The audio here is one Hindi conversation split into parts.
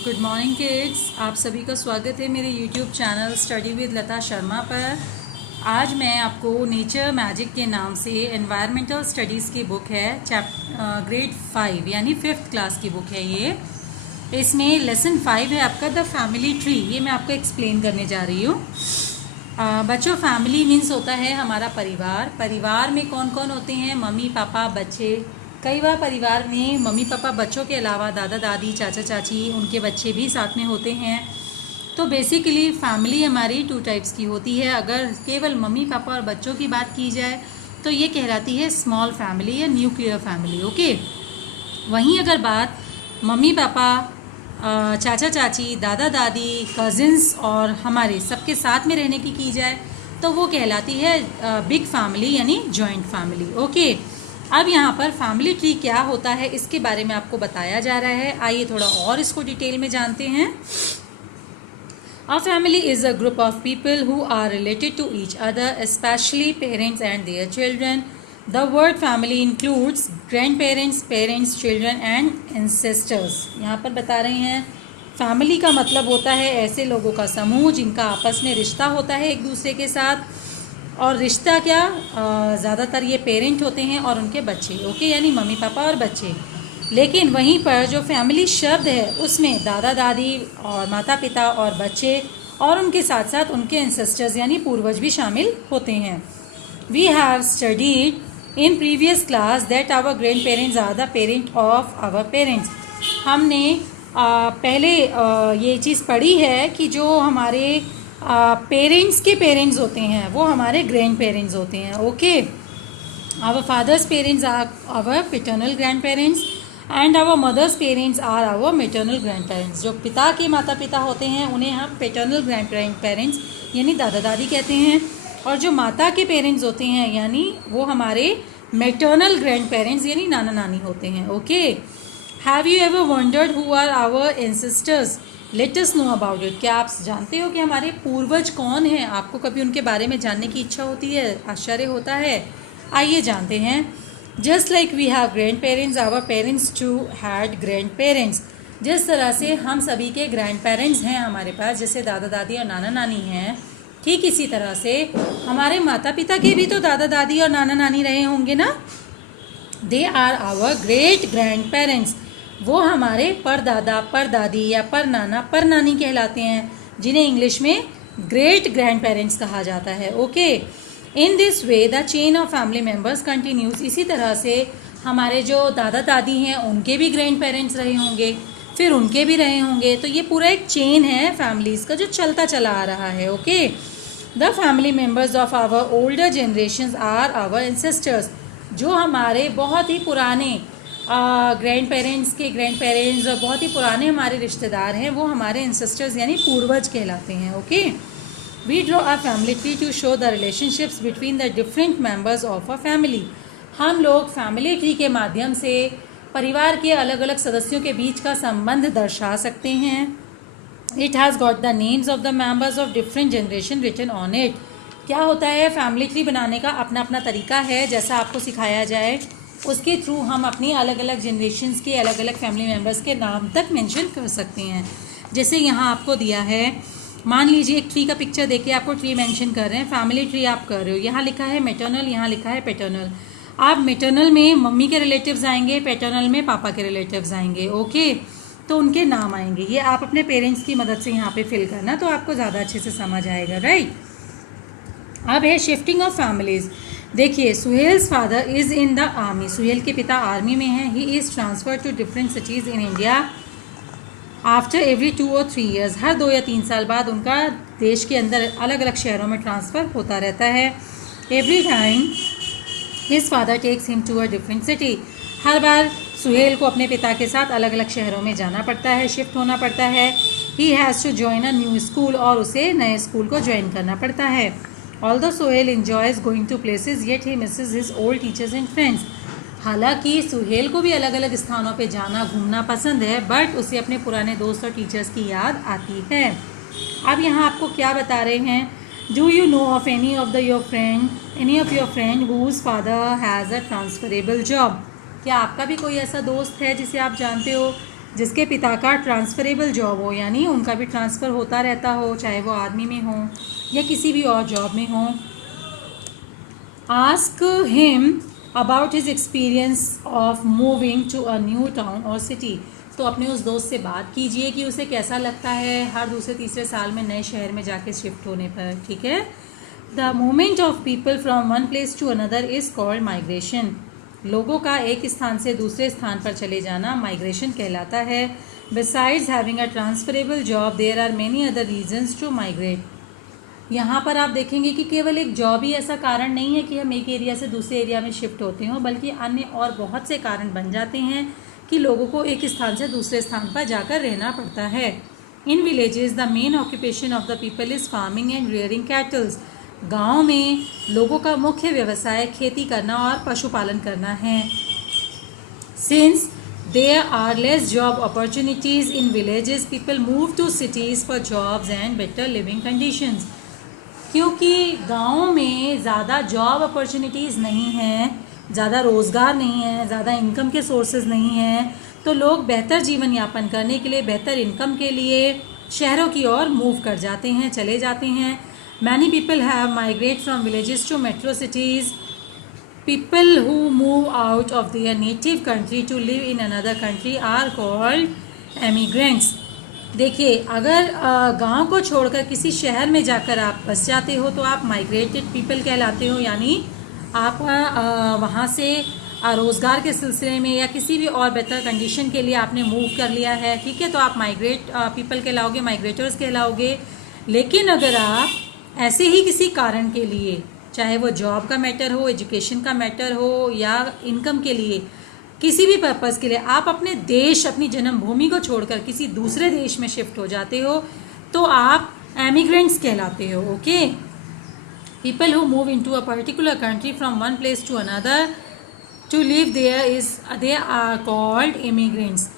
Good morning kids. आप सभी का स्वागत है मेरे यूट्यूब चैनल स्टडी विद लता शर्मा पर। आज मैं आपको नेचर मैजिक के नाम से एनवायरमेंटल स्टडीज़ की बुक है ग्रेड 5 यानी 5th क्लास की बुक है ये। इसमें लेसन 5 है आपका द फैमिली ट्री। ये मैं आपको एक्सप्लेन करने जा रही हूँ। बच्चों, फैमिली मीन्स होता है हमारा परिवार। परिवार में कौन कौन होते हैं? मम्मी पापा बच्चे। कई बार परिवार में मम्मी पापा बच्चों के अलावा दादा दादी चाचा चाची उनके बच्चे भी साथ में होते हैं। तो बेसिकली फ़ैमिली हमारी 2 टाइप्स की होती है। अगर केवल मम्मी पापा और बच्चों की बात की जाए तो ये कहलाती है स्मॉल फैमिली या न्यूक्लियर फैमिली। ओके। वहीं अगर बात मम्मी पापा चाचा चाची दादा दादी कज़िन्स और हमारे सबके साथ में रहने की जाए तो वो कहलाती है बिग फैमिली यानी जॉइंट फैमिली। ओके। अब यहाँ पर फैमिली ट्री क्या होता है इसके बारे में आपको बताया जा रहा है। आइए थोड़ा और इसको डिटेल में जानते हैं। A family is a group of people who are related to each other, specially parents and their children. The word family includes grandparents, parents, children and ancestors. यहाँ पर बता रहे हैं फैमिली का मतलब होता है ऐसे लोगों का समूह जिनका आपस में रिश्ता होता है एक दूसरे के साथ। और रिश्ता क्या, ज़्यादातर ये पेरेंट होते हैं और उनके बच्चे। ओके, यानी मम्मी पापा और बच्चे। लेकिन वहीं पर जो फैमिली शब्द है उसमें दादा दादी और माता पिता और बच्चे और उनके साथ साथ उनके एंसेस्टर्स यानी पूर्वज भी शामिल होते हैं। We have studied in previous class that our grandparents are the parent of our parents. हमने पहले ये चीज़ पढ़ी है कि जो हमारे पेरेंट्स के पेरेंट्स होते हैं वो हमारे ग्रैंड पेरेंट्स होते हैं। Okay. Our father's parents are our paternal grandparents and our mother's parents are our maternal grandparents. जो पिता के माता पिता होते हैं उन्हें हम पेटर्नल ग्रैंड पेरेंट्स यानी दादा दादी कहते हैं। और जो माता के पेरेंट्स होते हैं यानी वो हमारे मेटर्नल ग्रैंड पेरेंट्स यानी नाना नानी होते हैं। Okay. Have you ever wondered who are our ancestors? Let us know about it. क्या आप जानते हो कि हमारे पूर्वज कौन हैं? आपको कभी उनके बारे में जानने की इच्छा होती है, आश्चर्य होता है? आइए जानते हैं। Just like we have grandparents, our parents too had grandparents. जिस तरह से हम सभी के ग्रैंड पेरेंट्स हैं हमारे पास, जैसे दादा दादी और नाना नानी हैं, ठीक इसी तरह से हमारे माता पिता के भी तो दादा दादी और नाना नानी रहे होंगे ना। They are our great grandparents. वो हमारे परदादा परदादी या परनाना परनानी कहलाते हैं, जिन्हें इंग्लिश में ग्रेट ग्रैंड पेरेंट्स कहा जाता है। Okay. In this way the chain of family members continues. इसी तरह से हमारे जो दादा दादी हैं उनके भी ग्रैंड पेरेंट्स रहे होंगे, फिर उनके भी रहे होंगे। तो ये पूरा एक चेन है फैमिलीज़ का जो चलता चला आ रहा है। Okay. The family members of our older generations are our ancestors. जो हमारे बहुत ही पुराने ग्रैंड पेरेंट्स के ग्रैंड पेरेंट्स और बहुत ही पुराने हमारे रिश्तेदार हैं वो हमारे एंसेस्टर्स यानी पूर्वज कहलाते हैं। Okay. We draw a family tree to show the relationships between the different members of a family. हम लोग फैमिली ट्री के माध्यम से परिवार के अलग अलग सदस्यों के बीच का संबंध दर्शा सकते हैं। It has got the names of the members of different generation written on it. क्या होता है, फैमिली ट्री बनाने का अपना अपना तरीका है। जैसा आपको सिखाया जाए उसके थ्रू हम अपनी अलग अलग जनरेशन्स के अलग अलग फैमिली मेम्बर्स के नाम तक मेंशन कर सकते हैं। जैसे यहाँ आपको दिया है, मान लीजिए एक ट्री का पिक्चर देके आपको ट्री मेंशन कर रहे हैं, फैमिली ट्री आप कर रहे हो। यहाँ लिखा है मेटर्नल, यहाँ लिखा है पेटर्नल। आप मेटर्नल में मम्मी के रिलेटिव्स आएंगे, पेटर्नल में पापा के रिलेटिव्स आएंगे। ओके। तो उनके नाम आएंगे। ये आप अपने पेरेंट्स की मदद से यहाँ पे फिल करना तो आपको ज़्यादा अच्छे से समझ आएगा। राइट। अब है शिफ्टिंग ऑफ फैमिलीज़। देखिए, Suhel's father is in the army. Suhel के पिता आर्मी में हैं। He is transfer to different cities in India after every 2 or 3 years। हर 2 या 3 साल बाद उनका देश के अंदर अलग अलग शहरों में ट्रांसफ़र होता रहता है। Every time his father takes him to a different city. हर बार सुहेल को अपने पिता के साथ अलग अलग शहरों में जाना पड़ता है, शिफ्ट होना पड़ता है। He has to join a new school. और उसे नए स्कूल को ज्वाइन करना पड़ता है। Although Suhail enjoys going to places, yet he misses his old teachers and friends। हालांकि सुहेल को भी अलग अलग स्थानों पे जाना घूमना पसंद है, बट उसे अपने पुराने दोस्त और टीचर्स की याद आती है। अब यहाँ आपको क्या बता रहे हैं, do you know of any of your friend whose father has a transferable job. क्या आपका भी कोई ऐसा दोस्त है जिसे आप जानते हो जिसके पिता का ट्रांसफरेबल जॉब हो, यानी उनका भी ट्रांसफ़र होता रहता हो, चाहे वो आर्मी में हो या किसी भी और जॉब में हो। Ask him about his experience of moving to a new town और सिटी। तो अपने उस दोस्त से बात कीजिए कि उसे कैसा लगता है हर दूसरे तीसरे साल में नए शहर में जाके शिफ्ट होने पर, ठीक है। The movement of people from one place to another is called migration. लोगों का एक स्थान से दूसरे स्थान पर चले जाना माइग्रेशन कहलाता है। Besides having a transferable job there are many other reasons to migrate. यहाँ पर आप देखेंगे कि केवल एक जॉब ही ऐसा कारण नहीं है कि हम एक एरिया से दूसरे एरिया में शिफ्ट होते हों, बल्कि अन्य और बहुत से कारण बन जाते हैं कि लोगों को एक स्थान से दूसरे स्थान पर जाकर रहना पड़ता है। In villages the main occupation of the people is farming and rearing kettles. गाँव में लोगों का मुख्य व्यवसाय खेती करना और पशुपालन करना है। Since there are less job opportunities in villages, people move to cities for jobs and better living conditions। क्योंकि गाँव में ज़्यादा जॉब अपॉर्चुनिटीज़ नहीं हैं, ज़्यादा रोज़गार नहीं है, ज़्यादा इनकम के सोर्सेज नहीं हैं, तो लोग बेहतर जीवन यापन करने के लिए, बेहतर इनकम के लिए शहरों की ओर मूव कर जाते हैं, चले जाते हैं। Many people have migrate from villages to metro cities. People who move out of their native country to live in another country are called immigrants। देखिए, अगर गांव को छोड़कर किसी शहर में जाकर आप बस जाते हो तो आप माइग्रेटेड पीपल कहलाते हो, यानी आप वहाँ से रोज़गार के सिलसिले में या किसी भी और बेहतर कंडीशन के लिए आपने मूव कर लिया है, ठीक है, तो आप माइग्रेट पीपल कहलाओगे, माइग्रेटर्स कहलाओगे। लेकिन अगर आप ऐसे ही किसी कारण के लिए, चाहे वो जॉब का मैटर हो, एजुकेशन का मैटर हो या इनकम के लिए, किसी भी पर्पज़ के लिए आप अपने देश, अपनी जन्मभूमि को छोड़कर किसी दूसरे देश में शिफ्ट हो जाते हो तो आप एमिग्रेंट्स कहलाते हो। Okay, people who move into a particular country from one place to another to live there they are called immigrants.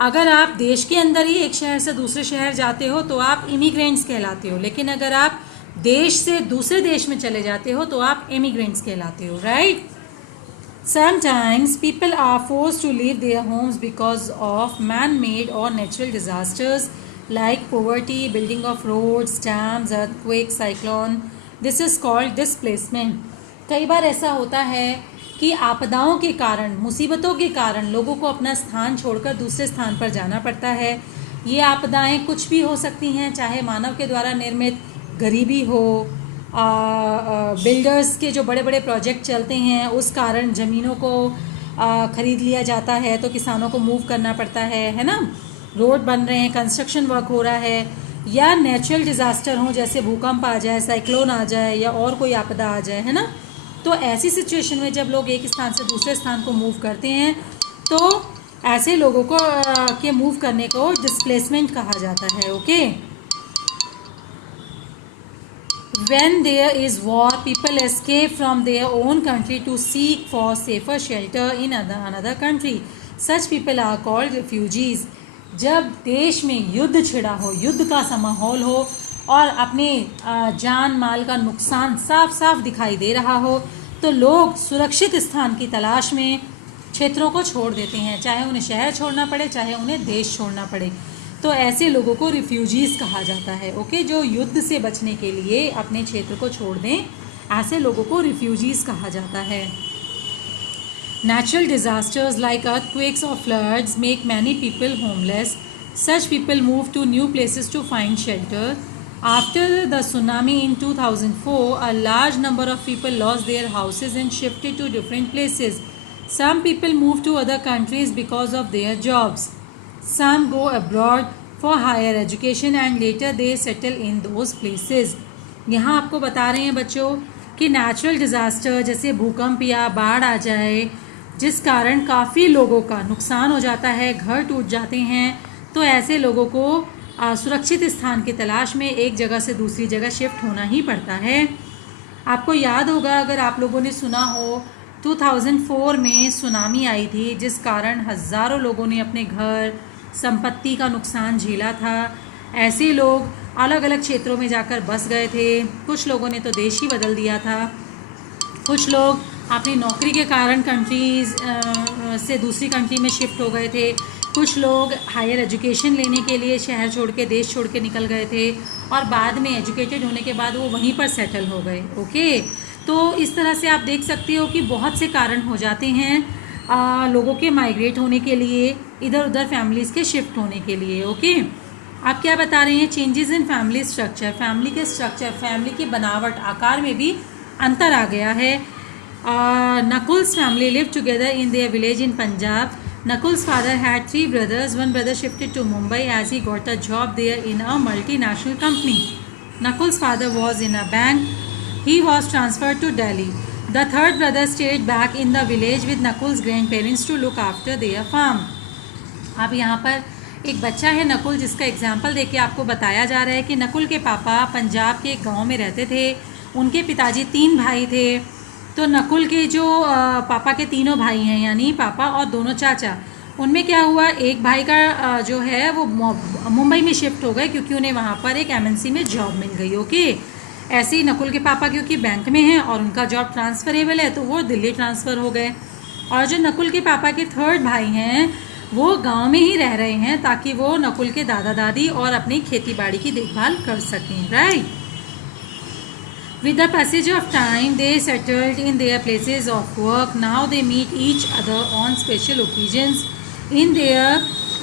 अगर आप देश के अंदर ही एक शहर से दूसरे शहर जाते हो तो आप इमिग्रेंट्स कहलाते हो, लेकिन अगर आप देश से दूसरे देश में चले जाते हो तो आप इमिग्रेंट्स कहलाते हो, right. Sometimes people are force to leave their homes because of man made और natural disasters like poverty, building of roads, dams, earthquake, cyclone. This is called displacement. कई बार ऐसा होता है कि आपदाओं के कारण, मुसीबतों के कारण लोगों को अपना स्थान छोड़कर दूसरे स्थान पर जाना पड़ता है। ये आपदाएं कुछ भी हो सकती हैं, चाहे मानव के द्वारा निर्मित गरीबी हो, बिल्डर्स के जो बड़े बड़े प्रोजेक्ट चलते हैं उस कारण ज़मीनों को ख़रीद लिया जाता है तो किसानों को मूव करना पड़ता है ना। रोड बन रहे हैं, कंस्ट्रक्शन वर्क हो रहा है, या नेचुरल डिज़ास्टर हो जैसे भूकंप आ जाए, साइक्लोन आ जाए या और कोई आपदा आ जाए, है ना। तो ऐसी सिचुएशन में जब लोग एक स्थान से दूसरे स्थान को मूव करते हैं तो ऐसे लोगों को के मूव करने को डिस्प्लेसमेंट कहा जाता है। Okay, When there is war, people escape from their own country to seek for safer shelter in another country. Such people are called refugees. जब देश में युद्ध छिड़ा हो, युद्ध का माहौल हो और अपने जान माल का नुकसान साफ साफ दिखाई दे रहा हो तो लोग सुरक्षित स्थान की तलाश में क्षेत्रों को छोड़ देते हैं, चाहे उन्हें शहर छोड़ना पड़े, चाहे उन्हें देश छोड़ना पड़े। तो ऐसे लोगों को रिफ्यूजीज़ कहा जाता है। ओके, जो युद्ध से बचने के लिए अपने क्षेत्र को छोड़ दें, ऐसे लोगों को रिफ्यूजीज़ कहा जाता है। नेचुरल डिज़ास्टर्स लाइक अर्थक्वेक्स और floods make many people homeless. Such people move to new places to find shelter. After the tsunami in 2004, a large number of people lost their houses and shifted to different places. Some people moved to other countries because of their jobs. Some go abroad for higher education and later they settle in those places. यहाँ आपको बता रहे हैं बच्चों कि नेचुरल डिज़ास्टर जैसे भूकंप या बाढ़ आ जाए जिस कारण काफ़ी लोगों का नुकसान हो जाता है, घर टूट जाते हैं, तो ऐसे लोगों को सुरक्षित स्थान की तलाश में एक जगह से दूसरी जगह शिफ्ट होना ही पड़ता है। आपको याद होगा, अगर आप लोगों ने सुना हो, 2004 में सुनामी आई थी जिस कारण हज़ारों लोगों ने अपने घर, संपत्ति का नुकसान झेला था। ऐसे लोग अलग अलग क्षेत्रों में जाकर बस गए थे। कुछ लोगों ने तो देश ही बदल दिया था, कुछ लोग अपनी नौकरी के कारण कंट्रीज़ से दूसरी कंट्री में शिफ्ट हो गए थे, कुछ लोग हायर एजुकेशन लेने के लिए शहर छोड़ के, देश छोड़ के निकल गए थे और बाद में एजुकेटेड होने के बाद वो वहीं पर सेटल हो गए। ओके, तो इस तरह से आप देख सकते हो कि बहुत से कारण हो जाते हैं लोगों के माइग्रेट होने के लिए, इधर उधर फैमिलीज़ के शिफ्ट होने के लिए। ओके, आप क्या बता रहे हैं? Changes in family structure, family के स्ट्रक्चर, फैमिली की बनावट, आकार में भी अंतर आ गया है। Nakul's family live together in their village in Punjab. Nakul's father had 3 brothers. One brother shifted to Mumbai as he got a job there in a multinational company. Nakul's father was in a bank. He was transferred to Delhi. The third brother stayed back in the village with Nakul's grandparents to look after their farm. अब यहाँ पर एक बच्चा है नकुल, जिसका एग्जाम्पल देके आपको बताया जा रहा है कि नकुल के पापा पंजाब के एक गाँव में रहते थे। उनके पिताजी 3 भाई थे। तो नकुल के जो पापा के तीनों भाई हैं, यानी पापा और दोनों चाचा, उनमें क्या हुआ, एक भाई का जो है वो मुंबई में शिफ्ट हो गए क्योंकि उन्हें वहाँ पर एक एमएनसी में जॉब मिल गई। ओके, ऐसे ही नकुल के पापा क्योंकि बैंक में हैं और उनका जॉब ट्रांसफरेबल है तो वो दिल्ली ट्रांसफ़र हो गए। और जो नकुल के पापा के थर्ड भाई हैं वो गाँव में ही रह रहे हैं ताकि वो नकुल के दादा दादी और अपनी खेती बाड़ी की देखभाल कर सकें। Right. With the passage of time, they settled in their places of work. Now they meet each other on special occasions in their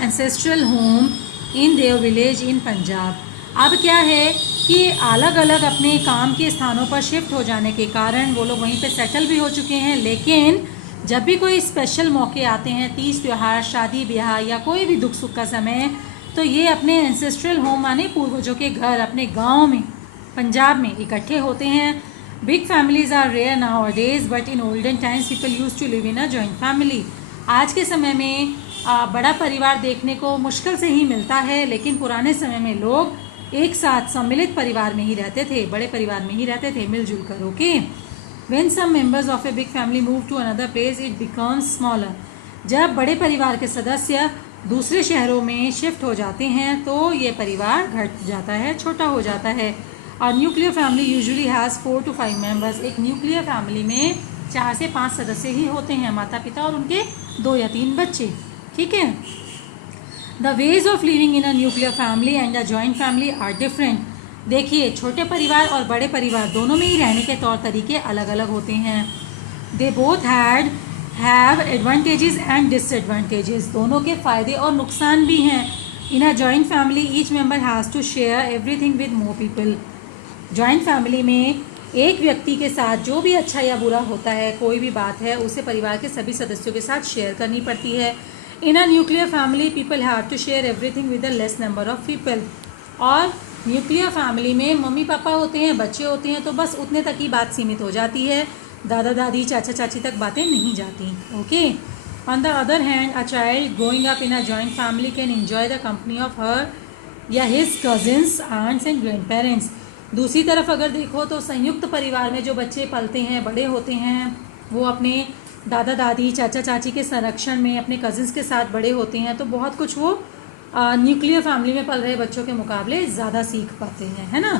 ancestral home, in their village in Punjab. अब क्या है कि अलग अलग अपने काम के स्थानों पर शिफ्ट हो जाने के कारण वो लोग वहीं पे सेटल भी हो चुके हैं, लेकिन जब भी कोई स्पेशल मौके आते हैं, तीज त्यौहार, शादी ब्याह या कोई भी दुख सुख का समय, तो ये अपने एंसेस्ट्रल होम माने पूर्वजों के घर, अपने गाँव में, पंजाब में इकट्ठे होते हैं। Big families are rare nowadays, but in olden times people use to live in a joint family. आज के समय में बड़ा परिवार देखने को मुश्किल से ही मिलता है, लेकिन पुराने समय में लोग एक साथ सम्मिलित परिवार में ही रहते थे, बड़े परिवार में ही रहते थे मिलजुल कर। Okay, when some members of a big family move to another place it becomes smaller. जब बड़े परिवार के सदस्य दूसरे शहरों में शिफ्ट हो जाते हैं तो ये परिवार घट जाता है, छोटा हो जाता है। और nuclear family usually has 4 to 5 members. एक न्यूक्लियर फैमिली में 4 से 5 सदस्य ही होते हैं, माता पिता और उनके 2 या 3 बच्चे। ठीक है। The ways of living in a nuclear family and a joint family are different. देखिए, छोटे परिवार और बड़े परिवार दोनों में ही रहने के तौर तरीके अलग अलग होते हैं। They both have advantages and disadvantages. दोनों के फ़ायदे और नुकसान भी हैं। In a joint family each member has to share everything with more people. Joint family में एक व्यक्ति के साथ जो भी अच्छा या बुरा होता है, कोई भी बात है, उसे परिवार के सभी सदस्यों के साथ शेयर करनी पड़ती है। In a nuclear family people have to share everything with a less number of people. और न्यूक्लियर फैमिली में मम्मी पापा होते हैं, बच्चे होते हैं, तो बस उतने तक ही बात सीमित हो जाती है, दादा दादी चाचा चाची तक बातें नहीं जाती। Okay, on the other hand a child growing up in a joint family can enjoy the company of her या his cousins, aunts and grandparents. दूसरी तरफ अगर देखो तो संयुक्त परिवार में जो बच्चे पलते हैं, बड़े होते हैं, वो अपने दादा दादी चाचा चाची के संरक्षण में अपने कजिन्स के साथ बड़े होते हैं, तो बहुत कुछ वो न्यूक्लियर फैमिली में पल रहे बच्चों के मुकाबले ज़्यादा सीख पाते हैं, है ना।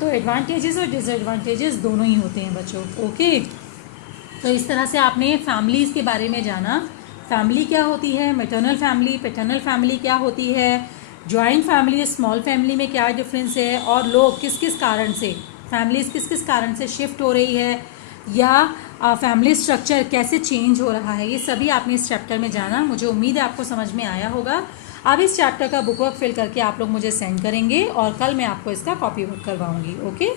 तो एडवांटेजेस और डिसएडवांटेजेस दोनों ही होते हैं बच्चों। ओके, तो इस तरह से आपने फैमिलीज़ के बारे में जाना। फैमिली क्या होती है, मैटरनल फैमिली, पैटर्नल फैमिली क्या होती है, जॉइंट फैमिली, स्मॉल फैमिली में क्या डिफरेंस है, और लोग किस किस कारण से, फैमिलीज़ किस किस कारण से शिफ्ट हो रही है, या फैमिली स्ट्रक्चर कैसे चेंज हो रहा है, ये सभी आपने इस चैप्टर में जाना। मुझे उम्मीद है आपको समझ में आया होगा। अब इस चैप्टर का बुक वर्क फिल करके आप लोग मुझे सेंड करेंगे और कल मैं आपको इसका कॉपी वर्क करवाऊँगी। ओके।